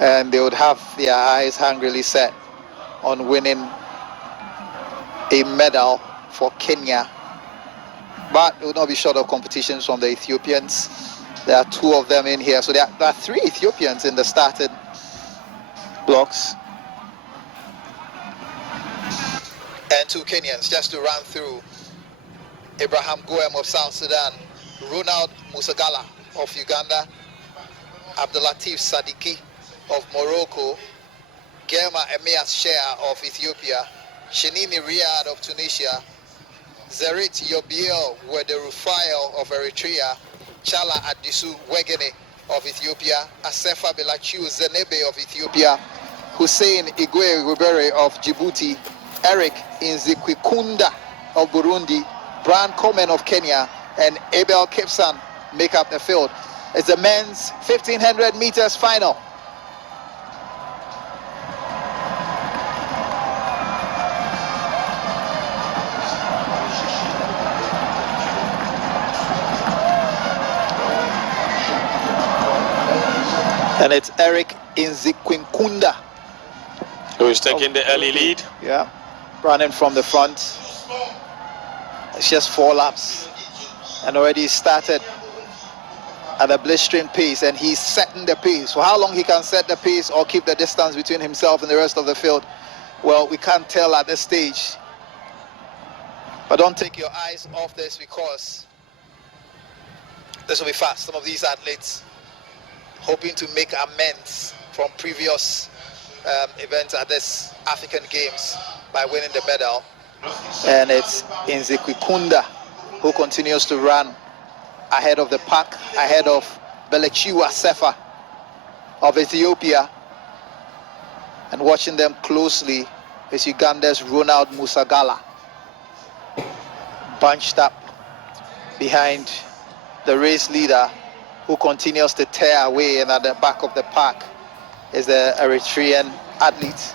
and they would have their eyes hungrily set on winning a medal for Kenya. But it will not be short of competitions from the Ethiopians. There are 2 of them in here. So there are 3 Ethiopians in the starting blocks. And 2 Kenyans, just to run through. Abraham Goem of South Sudan, Ronald Musagala of Uganda, Abdulatif Sadiki of Morocco, Germa Emias Shea of Ethiopia, Shenini Riyad of Tunisia, Zerit Yobiel Wederufael of Eritrea, Chala Adisu Wegene of Ethiopia, Asefa Belachiu Zenebe of Ethiopia, Hussein Igwe Rubere of Djibouti, Eric Inzikwikunda of Burundi, Brian Coleman of Kenya, and Abel Kipson make up the field. It's the men's 1500 meters final. And it's Eric Inzikwikunda who's taking the early lead. Yeah, running from the front. It's just 4 laps and already started at a blistering pace, and he's setting the pace. For how long he can set the pace or keep the distance between himself and the rest of the field, well, we can't tell at this stage. But don't take your eyes off this, because this will be fast. Some of these athletes hoping to make amends from previous events at this African Games by winning the medal. And it's Inzikwikunda who continues to run ahead of the pack, ahead of Belechiwa Sefa of Ethiopia. And watching them closely is Uganda's Ronald Musagala, bunched up behind the race leader, who continues to tear away, and at the back of the pack is the Eritrean athlete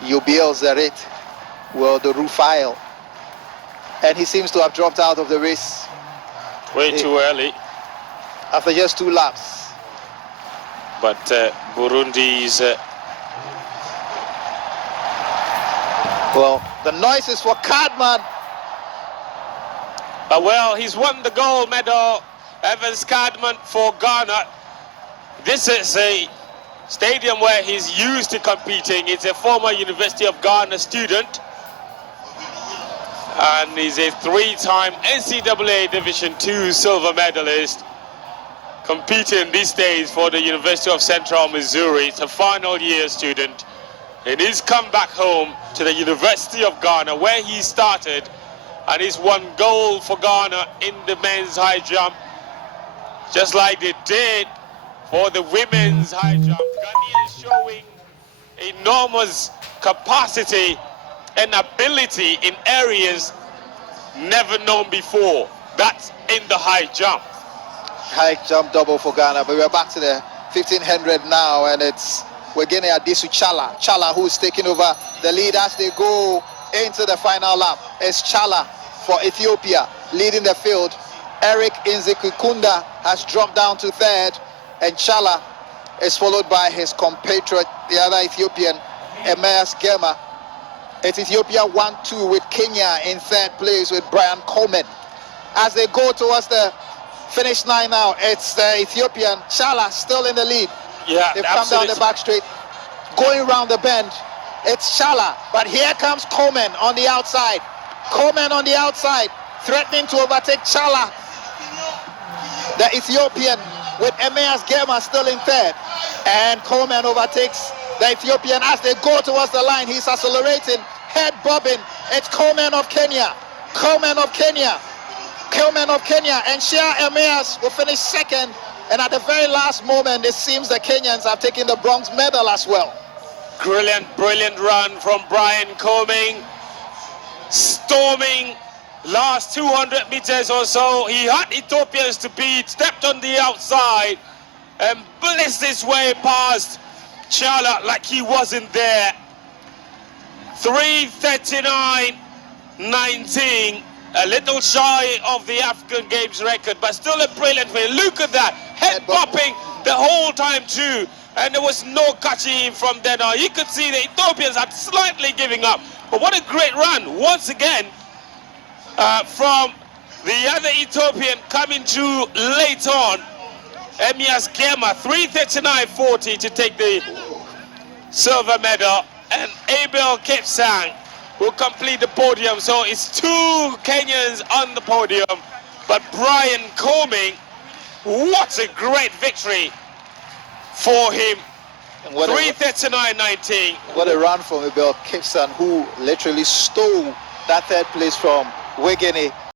Yobiel Zerit Wederufael, and he seems to have dropped out of the race way too early after just 2 laps. But Burundi's well, the noise is for Cardman. Well, he's won the gold medal, Evans Cardman, for Ghana. This is a stadium where he's used to competing. He's a former University of Ghana student, and he's a 3-time NCAA Division II silver medalist, competing these days for the University of Central Missouri. It's a final year student, and he's come back home to the University of Ghana, where he started, and he's won gold for Ghana in the men's high jump, just like they did for the women's high jump. Ghanaians showing enormous capacity and ability in areas never known before. That's in the high jump. High jump double for Ghana, but we're back to the 1500 now, and it's Wegene Adisu Chala who's taking over the lead as they go into the final lap. It's Chala for Ethiopia leading the field. Eric Inzikwikunda has dropped down to 3rd, and Chala is followed by his compatriot, the other Ethiopian, Emias Germa. It's Ethiopia 1-2 with Kenya in 3rd place with Brian Coleman. As they go towards the finish line now, it's the Ethiopian Chala still in the lead. Yeah, they've come down the back straight, going around the bend. It's Chala, but here comes Coleman on the outside. Coleman on the outside, threatening to overtake Chala, the Ethiopian, with Emias Germa still in 3rd. And Coleman overtakes the Ethiopian as they go towards the line. He's accelerating, head bobbing. It's Coleman of Kenya. Coleman of Kenya. Coleman of Kenya. And Shea Emias will finish 2nd. And at the very last moment, it seems the Kenyans have taken the bronze medal as well. Brilliant run from Brian Coleman. Storming last 200 meters or so. He had Ethiopians to beat, stepped on the outside, and blitzed his way past Chala like he wasn't there. 3:39.19, a little shy of the African Games record, but still a brilliant win. Look at that, head bopping the whole time too, and there was no catching him from then on. You could see the Ethiopians are slightly giving up, but what a great run once again from the other Ethiopian coming through late on, Emias Gema, 3:39.40 to take the silver medal, and Abel Kipsang will complete the podium. So it's 2 Kenyans on the podium, but Brian Coming, what a great victory for him. 3:39.19. What a run from Abel Kipsang, who literally stole that third place from Wigini.